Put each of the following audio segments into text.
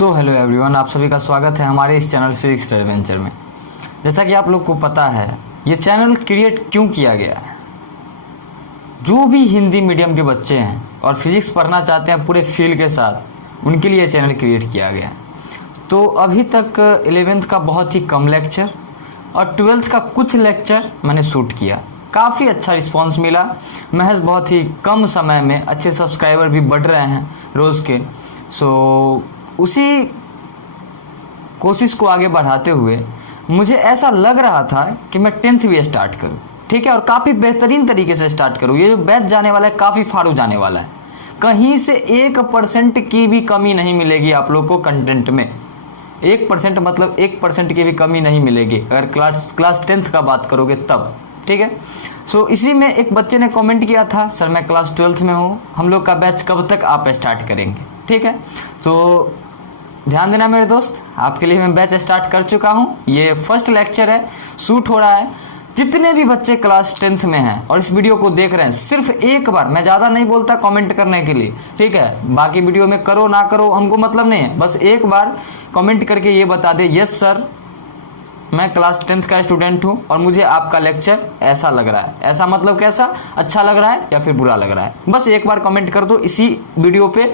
Hello everyone, आप सभी का स्वागत है हमारे इस चैनल फिजिक्स एडवेंचर में। जैसा कि आप लोग को पता है, ये चैनल क्रिएट क्यों किया गया है। जो भी हिंदी मीडियम के बच्चे हैं और फिजिक्स पढ़ना चाहते हैं पूरे फील के साथ, उनके लिए चैनल क्रिएट किया गया है। तो अभी तक 11th का बहुत ही कम लेक्चर और 12th का कुछ लेक्चर मैंने शूट किया। काफ़ी अच्छा रिस्पांस मिला। महज बहुत ही कम समय में अच्छे सब्सक्राइबर भी बढ़ रहे हैं रोज़ के। उसी कोशिश को आगे बढ़ाते हुए मुझे ऐसा लग रहा था कि मैं 10th भी स्टार्ट करूं, ठीक है, और काफ़ी बेहतरीन तरीके से स्टार्ट करूं। ये जो बैच जाने वाला है काफ़ी फाड़ू जाने वाला है। कहीं से 1% की भी कमी नहीं मिलेगी आप लोग को कंटेंट में। 1% मतलब 1% की भी कमी नहीं मिलेगी अगर क्लास 10th का बात करोगे तब, ठीक है। इसी में एक बच्चे ने कमेंट किया था, सर मैं क्लास 12th में हूँ, हम लोग का बैच कब तक आप स्टार्ट करेंगे, ठीक है। तो ध्यान देना मेरे दोस्त, आपके लिए मैं बैच स्टार्ट कर चुका हूँ। ये फर्स्ट लेक्चर है, शूट हो रहा है। जितने भी बच्चे क्लास 10th में हैं और इस वीडियो को देख रहे हैं, सिर्फ एक बार, मैं ज़्यादा नहीं बोलता कमेंट करने के लिए, ठीक है। बाकी वीडियो में करो ना करो हमको मतलब नहीं है, बस एक बार कमेंट करके ये बता दे, यस सर मैं क्लास 10th का स्टूडेंट हूँ और मुझे आपका लेक्चर ऐसा लग रहा है। ऐसा मतलब कैसा, अच्छा लग रहा है या फिर बुरा लग रहा है, बस एक बार कमेंट कर दो इसी वीडियो पे।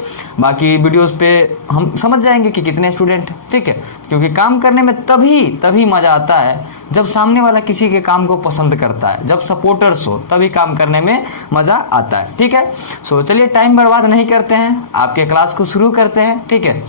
बाकी वीडियोस पे हम समझ जाएंगे कि कितने स्टूडेंट हैं, ठीक है। क्योंकि काम करने में तभी मज़ा आता है जब सामने वाला किसी के काम को पसंद करता है, जब सपोर्टर्स हो तभी काम करने में मज़ा आता है, ठीक है। चलिए टाइम बर्बाद नहीं करते हैं, आपके क्लास को शुरू करते हैं, ठीक है।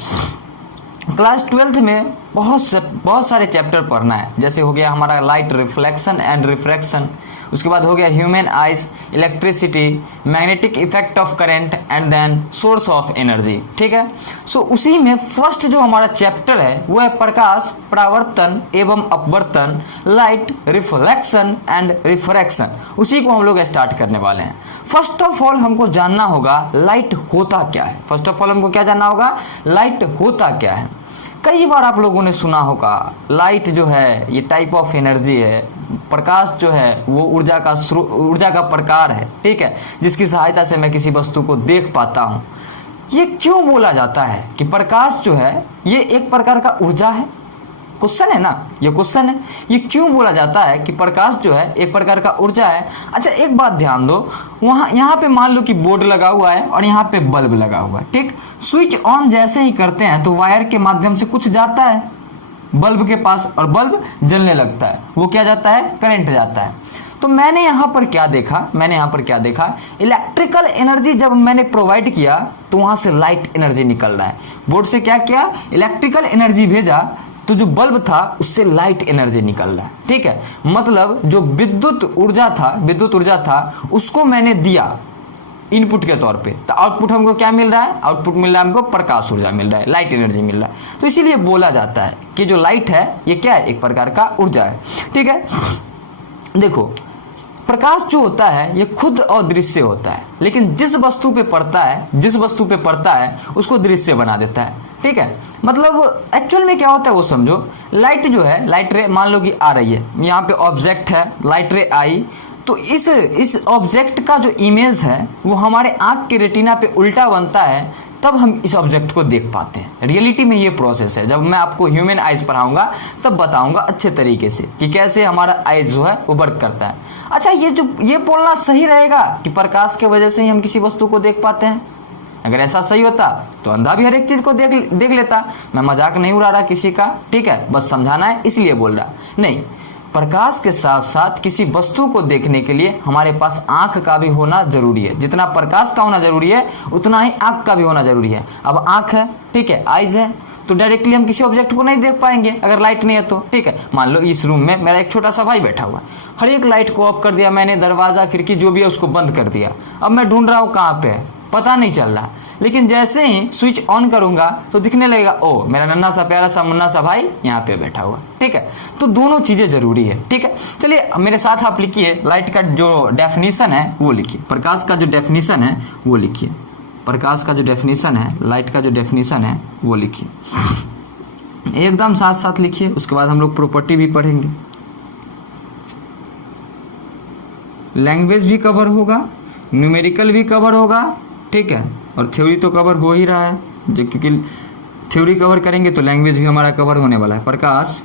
क्लास 12th में बहुत सारे चैप्टर पढ़ना है। जैसे हो गया हमारा लाइट रिफ्लेक्शन एंड रिफ्रैक्शन, उसके बाद हो गया human eyes, electricity, magnetic effect of current and then source of energy, ठीक है। उसी में फर्स्ट जो हमारा चैप्टर है वो है प्रकाश परावर्तन एवं अपवर्तन, लाइट रिफ्लेक्शन एंड रिफ्रैक्शन। उसी को हम लोग स्टार्ट करने वाले हैं। फर्स्ट ऑफ ऑल हमको जानना होगा लाइट होता क्या है। फर्स्ट ऑफ ऑल हमको क्या जानना होगा, लाइट होता क्या है। कई बार आप लोगों ने सुना होगा लाइट जो है ये टाइप ऑफ एनर्जी है, प्रकाश जो है वो ऊर्जा का प्रकार है, ठीक है, जिसकी सहायता से मैं किसी वस्तु को देख पाता हूँ। ये क्यों बोला जाता है कि प्रकाश जो है ये एक प्रकार का ऊर्जा है? क्वेश्चन है ना, ये क्वेश्चन है। ये क्यों बोला जाता है कि प्रकाश जो है एक प्रकार का ऊर्जा है? अच्छा एक बात ध्यान दो, यहाँ पे मान लो कि बोर्ड लगा हुआ है और यहाँ पे बल्ब लगा हुआ है, ठीक। स्विच ऑन जैसे ही करते हैं तो वायर के माध्यम से कुछ जाता है बल्ब के पास और बल्ब जलने लगता है। वो क्या जाता है, करंट जाता है। तो मैंने यहाँ पर क्या देखा, इलेक्ट्रिकल एनर्जी जब मैंने प्रोवाइड किया तो वहां से लाइट एनर्जी निकल रहा है। बोर्ड से क्या किया, इलेक्ट्रिकल एनर्जी भेजा, तो जो बल्ब था उससे लाइट एनर्जी निकल रहा है, ठीक है। मतलब जो विद्युत ऊर्जा था उसको मैंने दिया इनपुट के तौर पे, तो आउटपुट हमको क्या मिल रहा है, आउटपुट मिल रहा है हमको प्रकाश ऊर्जा मिल रहा है, लाइट एनर्जी मिल रहा है। तो इसीलिए बोला जाता है कि जो लाइट है ये क्या है, एक प्रकार का ऊर्जा है, ठीक है। देखो प्रकाश जो होता है ये खुद अदृश्य होता है, लेकिन जिस वस्तु पे पड़ता है उसको दृश्य बना देता है, ठीक है। मतलब एक्चुअल में क्या होता है वो समझो। लाइट जो है, लाइट रे मान लो कि आ रही है, यहाँ पे ऑब्जेक्ट है, लाइट रे आई, तो इस ऑब्जेक्ट का जो इमेज है वो हमारे आंख के रेटिना पे उल्टा बनता है, तब हम इस ऑब्जेक्ट को देख पाते हैं। रियलिटी में ये प्रोसेस है। जब मैं आपको ह्यूमन आइज पढ़ाऊंगा तब बताऊंगा अच्छे तरीके से कि कैसे हमारा आइज जो है वो वर्क करता है। अच्छा ये बोलना सही रहेगा कि प्रकाश के वजह से ही हम किसी वस्तु को देख पाते हैं? अगर ऐसा सही होता तो अंधा भी हर एक चीज को देख लेता। मैं मजाक नहीं उड़ा रहा किसी का, ठीक है, बस समझाना है इसलिए बोल रहा। नहीं, प्रकाश के साथ साथ किसी वस्तु को देखने के लिए हमारे पास आंख का भी होना जरूरी है। जितना प्रकाश का होना जरूरी है उतना ही आंख का भी होना जरूरी है। अब आंख है, ठीक है, आइज है, तो डायरेक्टली हम किसी ऑब्जेक्ट को नहीं देख पाएंगे अगर लाइट नहीं है तो, ठीक है। मान लो इस रूम में मेरा एक छोटा सा भाई बैठा हुआ है, हर एक लाइट को ऑफ कर दिया मैंने, दरवाजा खिड़की जो भी है उसको बंद कर दिया। अब मैं ढूंढ रहा हूँ कहाँ पे है, पता नहीं चल रहा, लेकिन जैसे ही स्विच ऑन करूंगा तो दिखने लगेगा, ओ मेरा नन्हा सा प्यारा सा मुन्ना सा भाई यहाँ पे बैठा हुआ, ठीक है। तो दोनों चीजें जरूरी है, ठीक है। चलिए मेरे साथ आप लिखिए, लाइट का जो डेफिनेशन है वो लिखिए, प्रकाश का जो डेफिनेशन है वो लिखिए, प्रकाश का जो डेफिनेशन है, लाइट का जो डेफिनेशन है वो लिखिए, एकदम साथ साथ लिखिए। उसके बाद हम लोग प्रॉपर्टी भी पढ़ेंगे, लैंग्वेज भी कवर होगा, न्यूमेरिकल भी कवर होगा, ठीक है, और थ्योरी तो कवर हो ही रहा है, जो क्योंकि थ्योरी कवर करेंगे तो लैंग्वेज भी हमारा कवर होने वाला है। प्रकाश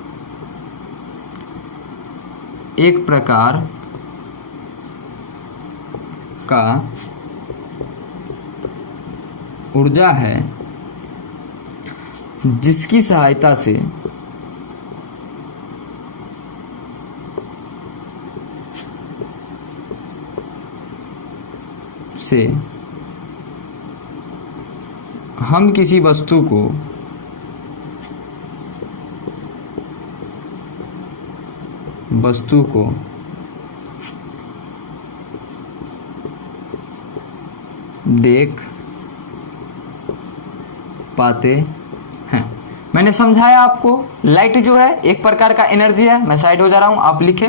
एक प्रकार का ऊर्जा है जिसकी सहायता से हम किसी वस्तु को देख पाते हैं। मैंने समझाया आपको, लाइट जो है एक प्रकार का एनर्जी है। मैं साइड हो जा रहा हूं, आप लिखें।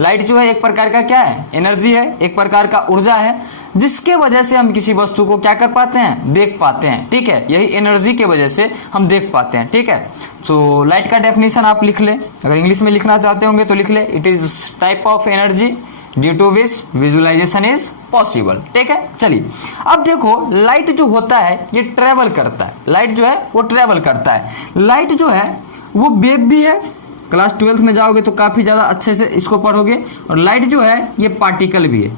लाइट जो है एक प्रकार का क्या है, एनर्जी है, एक प्रकार का ऊर्जा है, जिसके वजह से हम किसी वस्तु को क्या कर पाते हैं, देख पाते हैं। ठीक है, यही एनर्जी के वजह से हम देख पाते हैं। ठीक है, तो लाइट का डेफिनेशन आप लिख ले, अगर इंग्लिश में लिखना चाहते होंगे तो लिख ले, it is type of energy due to which visualisation is possible. ठीक है, चलिए अब देखो, लाइट जो होता है ये ट्रेवल करता है। लाइट जो है वो ट्रेवल करता है। लाइट जो है वो वेव भी है, क्लास 12th में जाओगे तो काफी ज्यादा अच्छे से इसको पढ़ोगे। और लाइट जो है ये पार्टिकल भी है।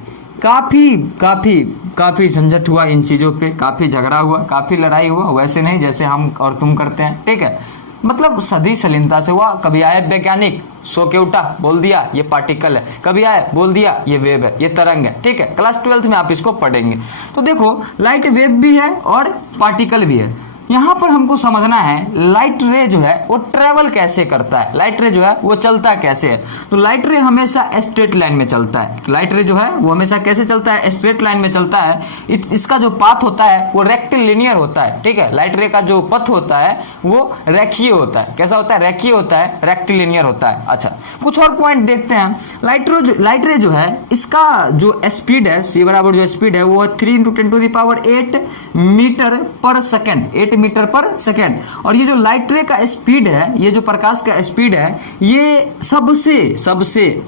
काफी झंझट हुआ इन चीजों पे, काफी झगड़ा हुआ, काफी लड़ाई हुआ, वैसे नहीं जैसे हम और तुम करते हैं। ठीक है, मतलब सदी सलीनता से हुआ। कभी आए वैज्ञानिक सो के उठा, बोल दिया ये पार्टिकल है, कभी आए बोल दिया ये वेव है, ये तरंग है। ठीक है, क्लास 12th में आप इसको पढ़ेंगे। तो देखो, लाइट वेव भी है और पार्टिकल भी है। यहां पर हमको समझना है लाइट रे जो है वो ट्रेवल कैसे करता है, लाइट रे जो है वो चलता कैसे है। तो लाइट रे हमेशा स्ट्रेट लाइन में चलता है। लाइट रे जो है वो हमेशा कैसे चलता है, स्ट्रेट लाइन में चलता है। इसका जो पाथ होता है वो रेक्टिलिनियर होता है। ठीक है, लाइट रे का जो पथ होता है वो रेखीय होता है। कैसा होता है, रेखीय होता है, रेक्टिलिनियर होता है। अच्छा, कुछ और पॉइंट देखते हैं। लाइट रे जो है इसका जो स्पीड है, सी बराबर जो स्पीड है वो 3 × 10⁸ मीटर पर सेकेंड, 8 मीटर पर सेकेंड। और ये जो लाइट रे का स्पीड है, ये जो प्रकाश का स्पीड है, ये सबसे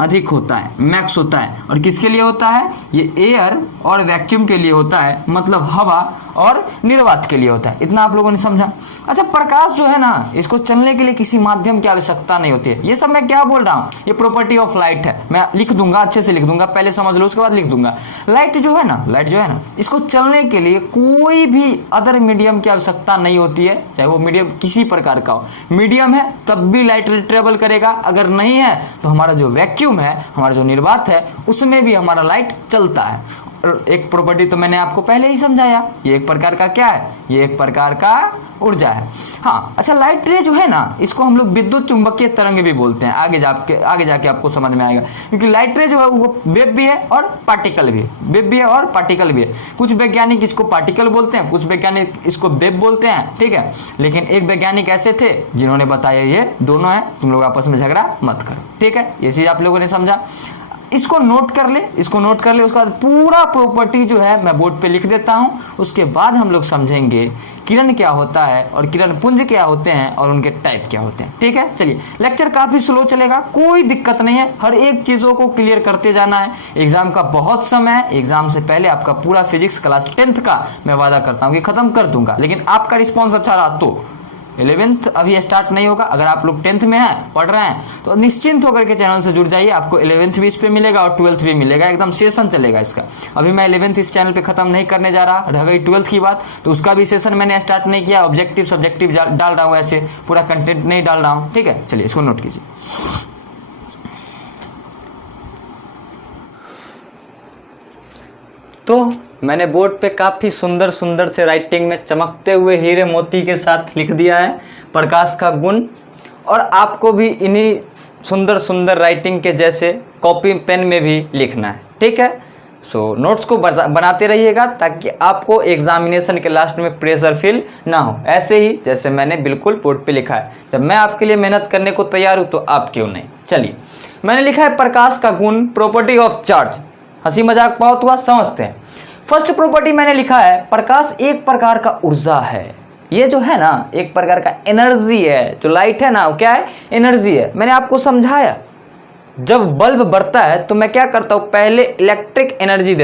अधिक होता है, मैक्स होता है। और किसके लिए होता है, ये एयर और वैक्यूम के लिए होता है, मतलब हवा और निर्वात के लिए होता है। इतना आप लोगों ने समझा। अच्छा, प्रकाश जो है ना, इसको चलने के लिए किसी माध्यम की आवश्यकता नहीं होती है। ये सब मैं क्या बोल रहा हूँ, ये प्रॉपर्टी ऑफ लाइट है। मैं लिख दूंगा, अच्छे से लिख दूंगा, पहले समझ लो उसके बाद लिख दूंगा। लाइट जो है ना, इसको चलने के लिए कोई भी अदर मीडियम की आवश्यकता नहीं होती है, चाहे वो मीडियम किसी प्रकार का हो। मीडियम है तब भी लाइट ट्रेवल करेगा, अगर नहीं है तो हमारा जो वैक्यूम है, हमारा जो निर्वात है, उसमें भी हमारा लाइट चलता है। और एक प्रॉपर्टी तो मैंने आपको पहले ही समझाया, ये एक प्रकार का क्या है, ये एक प्रकार का ऊर्जा है। हाँ, अच्छा, लाइट रे जो है ना, इसको हम लोग विद्युत चुंबकीय तरंग भी बोलते हैं। आगे जाके आपको समझ में आएगा, क्योंकि लाइट रे जो है वो वेव भी है और पार्टिकल भी है। वेव भी है और पार्टिकल भी है। कुछ वैज्ञानिक इसको पार्टिकल बोलते हैं, कुछ वैज्ञानिक इसको वेव बोलते हैं। ठीक है, लेकिन एक वैज्ञानिक ऐसे थे जिन्होंने बताया ये दोनों है, तुम लोग आपस में झगड़ा मत करो। ठीक है, ये चीज आप लोगों ने समझा। इसको नोट कर ले, उसके बाद पूरा प्रॉपर्टी जो है मैं बोर्ड पे लिख देता हूं। उसके बाद हम लोग समझेंगे किरण क्या होता है और किरण पुंज क्या होते हैं और उनके टाइप क्या होते हैं। ठीक है, चलिए, लेक्चर काफी स्लो चलेगा, कोई दिक्कत नहीं है, हर एक चीजों को क्लियर करते जाना है। एग्जाम का बहुत समय है, एग्जाम से पहले आपका पूरा फिजिक्स क्लास 10th का मैं वादा करता हूं कि खत्म कर दूंगा। लेकिन आपका रिस्पॉन्स अच्छा रहा तो 11th अभी स्टार्ट नहीं होगा। अगर आप लोग 10th में हैं, पढ़ रहे हैं, तो निश्चिंत होकर के चैनल से जुड़ जाइए। आपको 11th भी इस पे मिलेगा और 12th भी मिलेगा, एकदम सेशन चलेगा इसका। अभी मैं 11th इस चैनल पे खत्म नहीं करने जा रहा, रह गई 12th की बात, तो उसका भी सेशन मैंने स्टार्ट नहीं किया। ऑब्जेक्टिव सब्जेक्टिव डाल रहा हूँ, ऐसे पूरा कंटेंट नहीं डाल रहा हूँ। ठीक है, चलिए इसको नोट कीजिए। तो मैंने बोर्ड पे काफ़ी सुंदर से राइटिंग में चमकते हुए हीरे मोती के साथ लिख दिया है प्रकाश का गुण। और आपको भी इन्हीं सुंदर राइटिंग के जैसे कॉपी पेन में भी लिखना है। ठीक है, सो नोट्स को बनाते रहिएगा ताकि आपको एग्जामिनेशन के लास्ट में प्रेशर फील ना हो, ऐसे ही जैसे मैंने बिल्कुल बोर्ड पे लिखा है। जब मैं आपके लिए मेहनत करने को तैयार हूँ तो आप क्यों नहीं। चलिए, मैंने लिखा है प्रकाश का गुण, प्रॉपर्टी ऑफ चार्ज। हंसी मजाक बहुत हुआ, समझते हैं। फर्स्ट प्रॉपर्टी मैंने लिखा है प्रकाश एक प्रकार का ऊर्जा है। ये जो है ना एक प्रकार का एनर्जी है। जो लाइट है ना वो क्या है, एनर्जी है। मैंने आपको समझाया, जब बल्ब बढ़ता है तो मैं क्या करता हूँ, पहले इलेक्ट्रिकल एनर्जी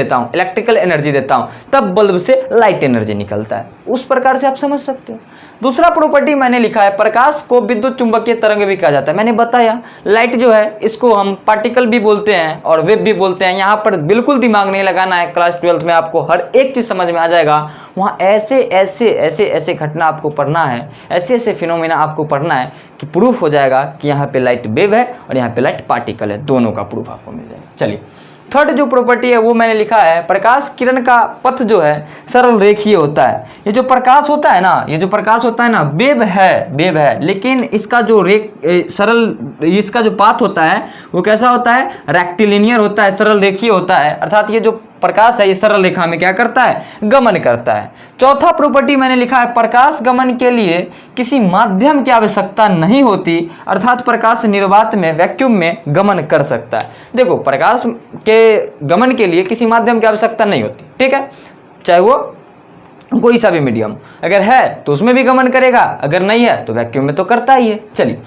देता हूँ, तब बल्ब से लाइट एनर्जी निकलता है। उस प्रकार से आप समझ सकते हो। दूसरा प्रॉपर्टी मैंने लिखा है, प्रकाश को विद्युत चुंबकीय तरंग भी कहा जाता है। मैंने बताया लाइट जो है इसको हम पार्टिकल भी बोलते हैं और वेव भी बोलते हैं। यहाँ पर बिल्कुल दिमाग नहीं लगाना है, क्लास 12th में आपको हर एक चीज़ समझ में आ जाएगा। वहाँ ऐसे ऐसे ऐसे ऐसे घटना आपको पढ़ना है, ऐसे ऐसे फिनोमेना आपको पढ़ना है कि प्रूफ हो जाएगा कि यहाँ पे लाइट वेव है और यहाँ पे लाइट पार्टिकल है, दोनों का प्रूफ आपको मिल जाएगा। चलिए थर्ड जो प्रॉपर्टी है वो मैंने लिखा है, प्रकाश किरण का पथ जो है सरल रेखीय होता है। ये जो प्रकाश होता है ना, ये जो प्रकाश होता है ना, वेव है, लेकिन इसका जो इसका जो पाथ होता है वो कैसा होता है, रेक्टिलिनियर होता है, सरल रेखीय होता है। अर्थात ये जो प्रकाश है ये सरल रेखा में क्या करता है, गमन करता है। चौथा प्रॉपर्टी मैंने लिखा है, प्रकाश गमन के लिए किसी माध्यम की आवश्यकता नहीं होती, अर्थात प्रकाश निर्वात में वैक्यूम में गमन कर सकता है। देखो प्रकाश के गमन के लिए किसी माध्यम की आवश्यकता नहीं होती, ठीक है, चाहे वो कोई सा भी मीडियम, अगर है तो उसमें भी गमन करेगा, अगर नहीं है तो वैक्यूम में तो करता ही है। चलिए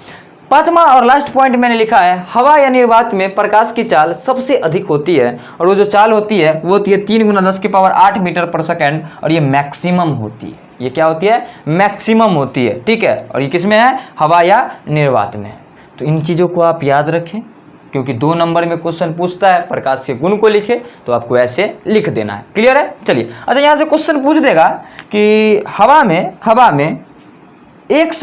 पांचवा और लास्ट पॉइंट मैंने लिखा है, हवा या निर्वात में प्रकाश की चाल सबसे अधिक होती है और वो जो चाल होती है वो होती है 3 × 10⁸ मीटर पर सेकेंड और ये मैक्सिमम होती है। ये क्या होती है, मैक्सिमम होती है, ठीक है। और ये किस में है, हवा या निर्वात में। तो इन चीज़ों को आप याद रखें क्योंकि 2 नंबर में क्वेश्चन पूछता है, प्रकाश के गुण को लिखे तो आपको ऐसे लिख देना है। क्लियर है। चलिए अच्छा यहाँ से क्वेश्चन पूछ देगा कि हवा में 1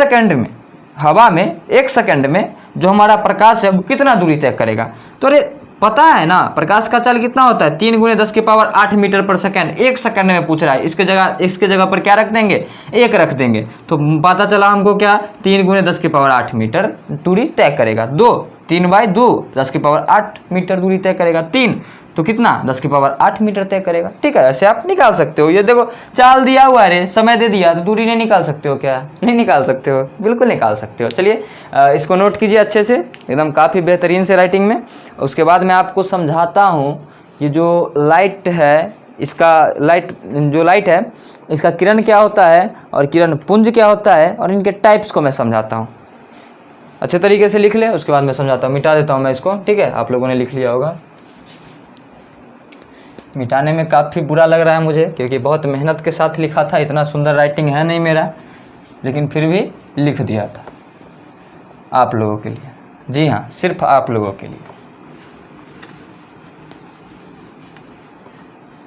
सेकंड में जो हमारा प्रकाश है वो कितना दूरी तय करेगा। तो अरे पता है ना प्रकाश का चाल कितना होता है, 3 × 10⁸ मीटर पर सेकंड। 1 सेकंड में पूछ रहा है, इसके जगह पर क्या रख देंगे, 1 रख देंगे। तो पता चला हमको क्या, 3 × 10⁸ मीटर दूरी तय करेगा। 3/2 10⁸ मीटर दूरी तय करेगा। 3 तो कितना, 10⁸ मीटर तय करेगा। ठीक है, ऐसे आप निकाल सकते हो। ये देखो चाल दिया हुआ है, समय दे दिया, तो दूरी नहीं निकाल सकते हो क्या, नहीं निकाल सकते हो, बिल्कुल निकाल सकते हो। चलिए इसको नोट कीजिए अच्छे से, एकदम काफ़ी बेहतरीन से राइटिंग में। उसके बाद मैं आपको समझाता हूँ ये जो लाइट है, इसका लाइट है इसका किरण क्या होता है और किरण पुंज क्या होता है और इनके टाइप्स को मैं समझाता हूँ। अच्छे तरीके से लिख ले, उसके बाद मैं समझाता हूँ। मिटा देता हूँ मैं इसको, ठीक है, आप लोगों ने लिख लिया होगा। मिटाने में काफ़ी बुरा लग रहा है मुझे क्योंकि बहुत मेहनत के साथ लिखा था, इतना सुंदर राइटिंग है नहीं मेरा, लेकिन फिर भी लिख दिया था आप लोगों के लिए। जी हाँ, सिर्फ आप लोगों के लिए।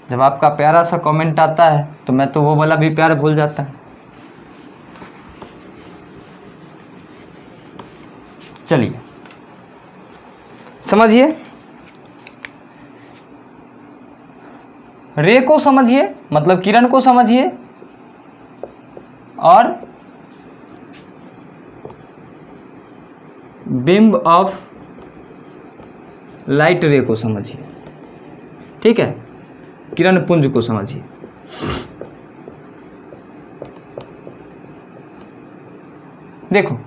जब आपका प्यारा सा कमेंट आता है तो मैं तो वो वाला भी प्यार भूल जाता है। चलिए समझिए, रे को समझिए, मतलब किरण को समझिए, और बिंब ऑफ लाइट रे को समझिए। ठीक है, किरण पुंज को समझिए। देखो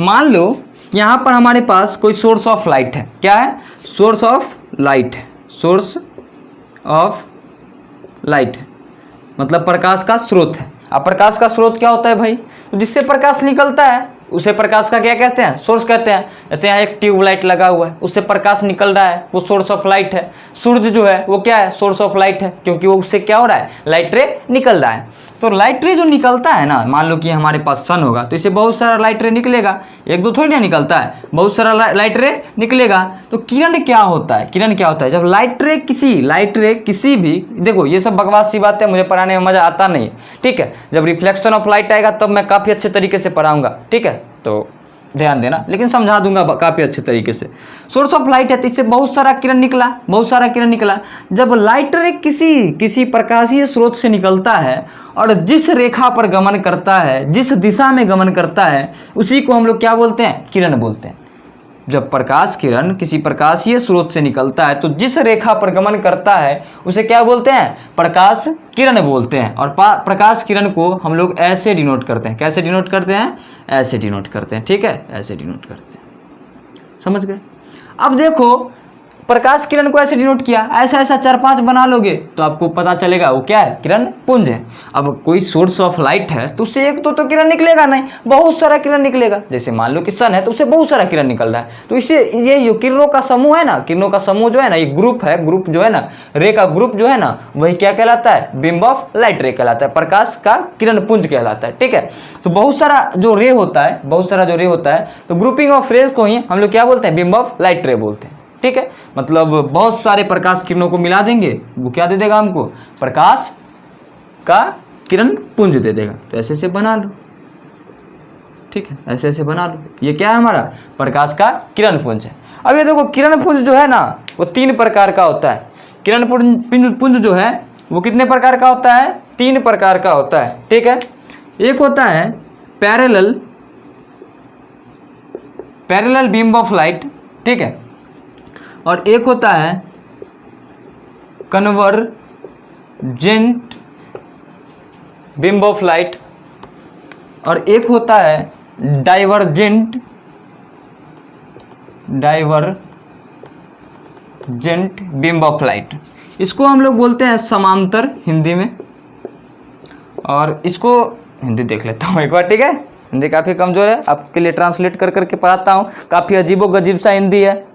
मान लो यहाँ पर हमारे पास कोई सोर्स ऑफ लाइट है। क्या है, सोर्स ऑफ लाइट है, सोर्स ऑफ लाइट है, मतलब प्रकाश का स्रोत है। अब प्रकाश का स्रोत क्या होता है भाई, तो जिससे प्रकाश निकलता है उसे प्रकाश का क्या कहते हैं, सोर्स कहते हैं। जैसे यहाँ एक ट्यूबलाइट लगा हुआ है, उससे प्रकाश निकल रहा है, वो सोर्स ऑफ लाइट है। सूर्य जो है वो क्या है, सोर्स ऑफ लाइट है, क्योंकि वो उससे क्या हो रहा है, लाइट रे निकल रहा है। तो लाइट रे जो निकलता है ना, मान लो कि हमारे पास सन होगा तो इससे बहुत सारा लाइट रे निकलेगा, एक दो थोड़ी ना निकलता है, बहुत सारा लाइट रे निकलेगा। तो किरण क्या होता है, किरण क्या होता है, जब लाइट रे किसी भी, देखो ये सब बकवास सी बात है, मुझे पढ़ाने में मजा आता नहीं। ठीक है, जब रिफ्लेक्शन ऑफ लाइट आएगा तब मैं काफ़ी अच्छे तरीके से पढ़ाऊंगा। ठीक है, तो ध्यान देना, लेकिन समझा दूंगा काफ़ी अच्छे तरीके से। सोर्स ऑफ लाइट है तो इससे बहुत सारा किरण निकला, जब लाइट रे किसी प्रकाशीय स्रोत से निकलता है और जिस रेखा पर गमन करता है, जिस दिशा में गमन करता है, उसी को हम लोग क्या बोलते हैं, किरण बोलते हैं। जब प्रकाश किरण किसी प्रकाशीय स्रोत से निकलता है तो जिस रेखा पर गमन करता है उसे क्या बोलते हैं, प्रकाश किरण बोलते हैं। और प्रकाश किरण को हम लोग ऐसे डिनोट करते हैं, कैसे डिनोट करते हैं, ऐसे डिनोट करते हैं। ठीक है, ऐसे डिनोट करते हैं, समझ गए। अब देखो प्रकाश किरण को ऐसे डिनोट किया, ऐसा ऐसा 4-5 बना लोगे तो आपको पता चलेगा वो क्या है, किरण पुंज है। अब कोई सोर्स ऑफ लाइट है तो उससे एक तो किरण निकलेगा नहीं, बहुत सारा किरण निकलेगा। जैसे मान लो कि सन है तो उससे बहुत सारा किरण निकल रहा है, तो इससे ये जो किरणों का समूह है ना, किरणों का समूह जो है ना, ये ग्रुप है, ग्रुप जो है ना, रे का ग्रुप जो है ना, वही क्या कहलाता है, बीम ऑफ लाइट रे कहलाता है, प्रकाश का किरण पुंज कहलाता है। ठीक है, तो बहुत सारा जो रे होता है, बहुत सारा जो रे होता है, तो ग्रुपिंग ऑफ रेज को ही हम लोग क्या बोलते हैं, बीम ऑफ लाइट रे बोलते हैं। ठीक है, मतलब बहुत सारे प्रकाश किरणों को मिला देंगे, वो क्या दे देगा हमको, प्रकाश का किरण पुंज दे देगा। तो ऐसे ऐसे बना लो, ठीक है, ऐसे ऐसे बना लो, ये क्या है हमारा, प्रकाश का किरण पुंज है। अब ये देखो किरण पुंज जो है ना वो 3 प्रकार का होता है। किरण पुंज जो है वो कितने प्रकार का होता है, 3 प्रकार का होता है। ठीक है, एक होता है पैरेलल बीम ऑफ लाइट, ठीक है, और एक होता है कन्वर्जेंट बीम ऑफ लाइट, और एक होता है डाइवर्जेंट बीम ऑफ लाइट। इसको हम लोग बोलते हैं समांतर हिंदी में, और इसको हिंदी देख लेता हूँ एक बार। ठीक है, हिंदी काफ़ी कमज़ोर है, आपके लिए ट्रांसलेट कर करके पढ़ाता हूँ, काफ़ी अजीबोगरीब सा हिंदी है।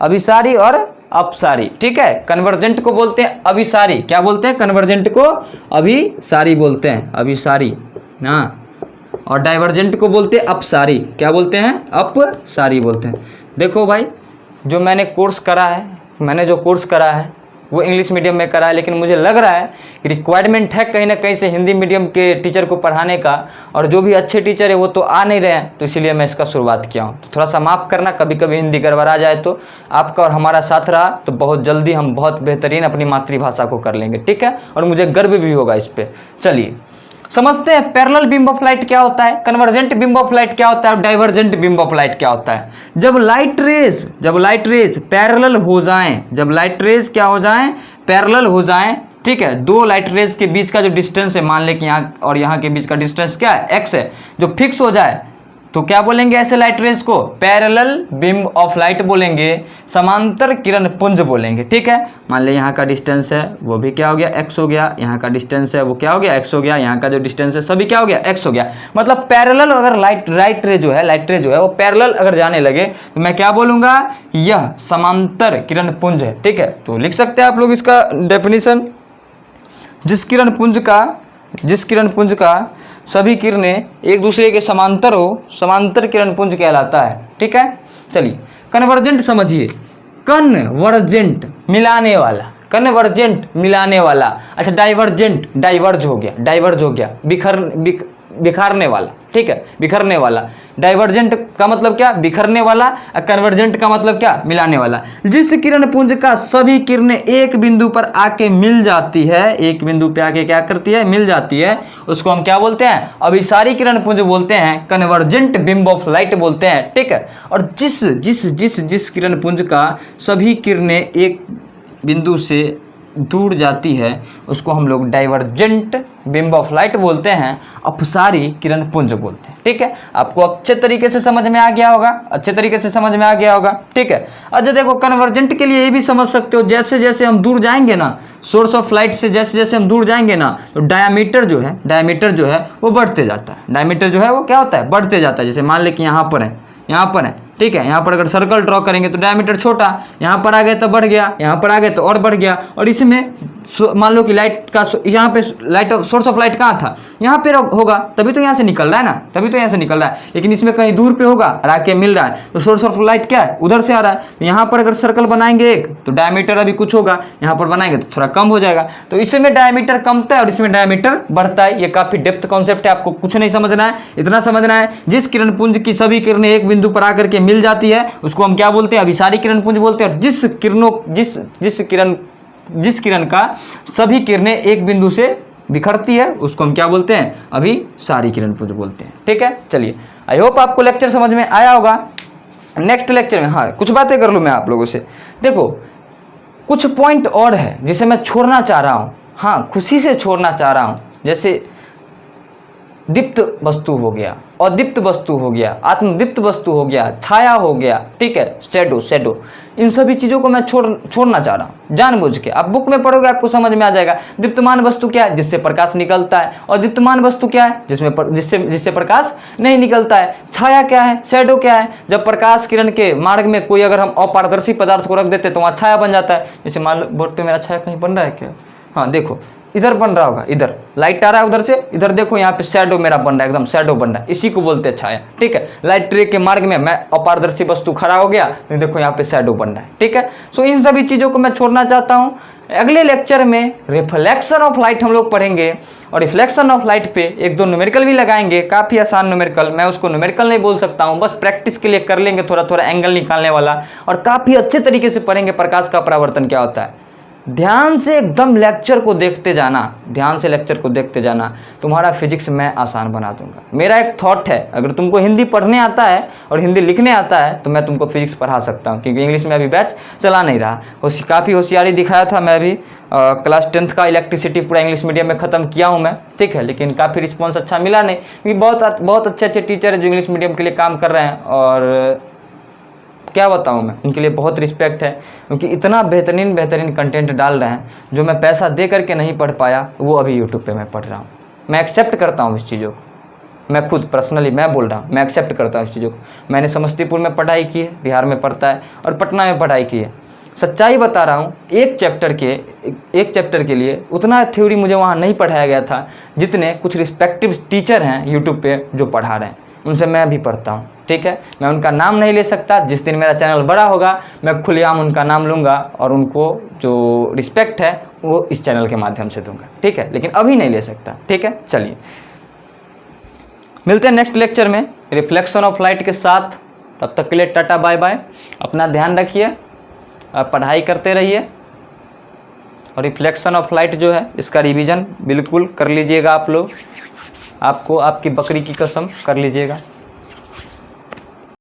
अभिसारी और अपसारी, ठीक है, कन्वर्जेंट को बोलते हैं अभिसारी, क्या बोलते हैं, कन्वर्जेंट को अभिसारी बोलते हैं, अभिसारी ना, और डाइवर्जेंट को बोलते हैं अपसारी, क्या बोलते हैं, अपसारी बोलते हैं। देखो भाई, जो मैंने कोर्स करा है, मैंने जो कोर्स करा है वो इंग्लिश मीडियम में करा है, लेकिन मुझे लग रहा है कि रिक्वायरमेंट है कहीं ना कहीं से हिंदी मीडियम के टीचर को पढ़ाने का, और जो भी अच्छे टीचर है वो तो आ नहीं रहे हैं, तो इसलिए मैं इसका शुरुआत किया हूँ। तो थोड़ा सा माफ़ करना, कभी कभी हिंदी गड़बड़ा जाए तो। आपका और हमारा साथ रहा तो बहुत जल्दी हम बहुत बेहतरीन अपनी मातृभाषा को कर लेंगे, ठीक है, और मुझे गर्व भी होगा इस पर। चलिए समझते हैं पैरेलल बीम ऑफ लाइट क्या होता है, कन्वर्जेंट बीम ऑफ लाइट क्या होता है, और डाइवर्जेंट बीम ऑफ लाइट क्या होता है। जब लाइट रेज पैरेलल हो जाएं, जब लाइट रेज क्या हो जाएं, पैरेलल हो जाएं, ठीक है, 2 लाइट रेज के बीच का जो डिस्टेंस है, मान लें कि यहाँ और यहाँ के बीच का डिस्टेंस क्या है, x है, जो फिक्स हो जाए तो क्या बोलेंगे ऐसे लाइट रेज को, पैरेलल बीम ऑफ लाइट बोलेंगे, समांतर किरण पुंज बोलेंगे। ठीक है, मान ले यहाँ का डिस्टेंस है वो भी क्या हो गया, x हो गया, यहाँ का डिस्टेंस है वो क्या हो गया, x हो गया, यहाँ का जो डिस्टेंस है सभी क्या हो गया, x हो गया। मतलब पैरेलल अगर लाइट रे जो है वो पैरेलल अगर जाने लगे तो मैं क्या बोलूँगा, यह समांतर किरण पुंज है। ठीक है, तो लिख सकते हैं आप लोग इसका डेफिनेशन, जिस किरण पुंज का सभी किरणें एक दूसरे के समांतर हो, समांतर किरण पुंज कहलाता है। ठीक है, चलिए कन्वर्जेंट समझिए, कन्वर्जेंट मिलाने वाला, अच्छा डाइवर्ज हो गया, बिखरने वाला, ठीक है, बिखरने वाला। डाइवर्जेंट का मतलब क्या, बिखरने वाला, और कन्वर्जेंट का मतलब क्या, मिलाने वाला। जिस किरण पुंज का सभी किरणें एक बिंदु पर आके मिल जाती है, एक बिंदु पे आके क्या करती है, मिल जाती है, उसको हम क्या बोलते हैं, अभिसारी किरण पुंज बोलते हैं, कन्वर्जेंट बीम ऑफ लाइट बोलते हैं। ठीक है, और जिस किरण पुंज का सभी किरणें एक बिंदु से दूर जाती है उसको हम लोग डाइवर्जेंट बीम ऑफ लाइट बोलते हैं, अपसारी किरण पुंज बोलते हैं। ठीक है, आपको अच्छे तरीके से समझ में आ गया होगा, ठीक है। अच्छा देखो, कन्वर्जेंट के लिए ये भी समझ सकते हो, जैसे जैसे हम दूर जाएंगे ना सोर्स ऑफ लाइट से, जैसे जैसे हम दूर जाएंगे ना, तो डायमीटर जो है वो बढ़ते जाता है, डायमीटर जो है वो क्या होता है, बढ़ते जाता है। जैसे मान ले कि यहाँ पर है, ठीक है, यहाँ पर अगर सर्कल ड्रॉ करेंगे तो डायमीटर छोटा, यहाँ पर आ गए तो बढ़ गया, यहाँ पर आ गए तो और बढ़ गया। और इसमें मान लो कि लाइट का यहाँ पे लाइट सोर्स ऑफ लाइट कहाँ था, यहाँ पे होगा, तभी तो यहाँ से निकल रहा है ना, लेकिन इसमें कहीं दूर पे होगा और आके मिल रहा है, तो सोर्स ऑफ लाइट क्या है, उधर से आ रहा है। तो यहाँ पर अगर सर्कल बनाएंगे एक, तो डायमीटर अभी कुछ होगा, यहाँ पर बनाएंगे तो थोड़ा कम हो जाएगा। तो इसमें डायमीटर कमता है और इसमें डायमीटर बढ़ता है। ये काफी डेप्थ कॉन्सेप्ट है, आपको कुछ नहीं समझना है, इतना समझना है, जिस किरण पुंज की सभी किरणें एक बिंदु पर आकर के मिल जाती है उसको हम क्या बोलते हैं, अभिसारी किरण पुंज बोलते हैं। और जिस किरण का सभी किरणें एक बिंदु से बिखरती है उसको हम क्या बोलते हैं, अभिसारी किरण पुंज बोलते हैं। ठीक है, चलिए आई होप आपको लेक्चर समझ में आया होगा। नेक्स्ट लेक्चर में हाँ कुछ बातें कर लूँ मैं आप लोगों से। देखो कुछ पॉइंट और है जिसे मैं छोड़ना चाह रहा हूँ, हाँ खुशी से छोड़ना चाह रहा हूँ। जैसे दीप्त वस्तु हो गया, अदीप्त वस्तु हो गया, आत्मदीप्त वस्तु हो गया, छाया हो गया, ठीक है, शैडो, इन सभी चीज़ों को मैं छोड़ना चाह रहा हूँ जानबूझ के। आप बुक में पढ़ोगे आपको समझ में आ जाएगा। दीप्तमान वस्तु क्या है? जिससे प्रकाश निकलता है। और दीप्तमान वस्तु क्या है? जिससे प्रकाश नहीं निकलता है। छाया क्या है? शैडो क्या है? जब प्रकाश किरण के मार्ग में कोई अगर हम अपारदर्शी पदार्थ को रख देते तो वहाँ छाया बन जाता है। जैसे मान लो बोर्ड पे मेरा छाया कहीं बन रहा है क्या? हाँ देखो, इधर बन रहा होगा, इधर लाइट आ रहा है उधर से, इधर देखो यहाँ पे शैडो मेरा बन रहा है, एकदम शैडो बन रहा है, इसी को बोलते हैं छाया, ठीक है। लाइट रे के मार्ग में मैं अपारदर्शी वस्तु खड़ा हो गया, तो देखो यहाँ पे शैडो बन रहा है, ठीक है। सो इन सभी चीज़ों को मैं छोड़ना चाहता हूँ। अगले लेक्चर में रिफ्लेक्शन ऑफ लाइट हम लोग पढ़ेंगे, और रिफ्लेक्शन ऑफ लाइट पे एक दो न्यूमेरिकल भी लगाएंगे, काफ़ी आसान न्यूमेरिकल, मैं उसको न्यूमेरिकल नहीं बोल सकता हूँ, बस प्रैक्टिस के लिए कर लेंगे थोड़ा थोड़ा एंगल निकालने वाला, और काफ़ी अच्छे तरीके से पढ़ेंगे प्रकाश का परावर्तन क्या होता है। ध्यान से एकदम लेक्चर को देखते जाना, ध्यान से लेक्चर को देखते जाना, तुम्हारा फिजिक्स मैं आसान बना दूंगा। मेरा एक थॉट है, अगर तुमको हिंदी पढ़ने आता है और हिंदी लिखने आता है तो मैं तुमको फिजिक्स पढ़ा सकता हूँ, क्योंकि इंग्लिश में अभी बैच चला नहीं रहा। काफ़ी होशियारी दिखाया था मैं अभी, क्लास 10th का इलेक्ट्रिसिटी पूरा इंग्लिश मीडियम में ख़त्म किया हूँ मैं, ठीक है, लेकिन काफ़ी रिस्पॉन्स अच्छा मिला नहीं, क्योंकि बहुत अच्छे टीचर हैं जो इंग्लिश मीडियम के लिए काम कर रहे हैं, और क्या बताऊँ मैं, उनके लिए बहुत रिस्पेक्ट है, क्योंकि इतना बेहतरीन कंटेंट डाल रहे हैं जो मैं पैसा दे करके नहीं पढ़ पाया, वो अभी यूट्यूब पे मैं पढ़ रहा हूँ। मैं एक्सेप्ट करता हूँ इस चीज़ों को, मैं खुद पर्सनली मैं बोल रहा हूँ, मैं एक्सेप्ट करता हूँ इस चीज़ों को। मैंने समस्तीपुर में पढ़ाई की है, बिहार में पढ़ता है, और पटना में पढ़ाई की है। सच्चाई बता रहा हूँ, एक चैप्टर के लिए उतना थ्योरी मुझे वहाँ नहीं पढ़ाया गया था जितने कुछ रिस्पेक्टिव टीचर हैं यूट्यूब पे जो पढ़ा रहे हैं, उनसे मैं भी पढ़ता हूँ, ठीक है। मैं उनका नाम नहीं ले सकता, जिस दिन मेरा चैनल बड़ा होगा मैं खुलेआम उनका नाम लूँगा और उनको जो रिस्पेक्ट है वो इस चैनल के माध्यम से दूंगा, ठीक है, लेकिन अभी नहीं ले सकता, ठीक है। चलिए मिलते हैं नेक्स्ट लेक्चर में रिफ्लेक्शन ऑफ लाइट के साथ। तब तक के लिए टाटा बाय बाय, अपना ध्यान रखिए, आप पढ़ाई करते रहिए, और रिफ्लेक्शन ऑफ लाइट जो है इसका रिवीजन बिल्कुल कर लीजिएगा आप लोग, आपको आपकी बकरी की कसम कर लीजिएगा।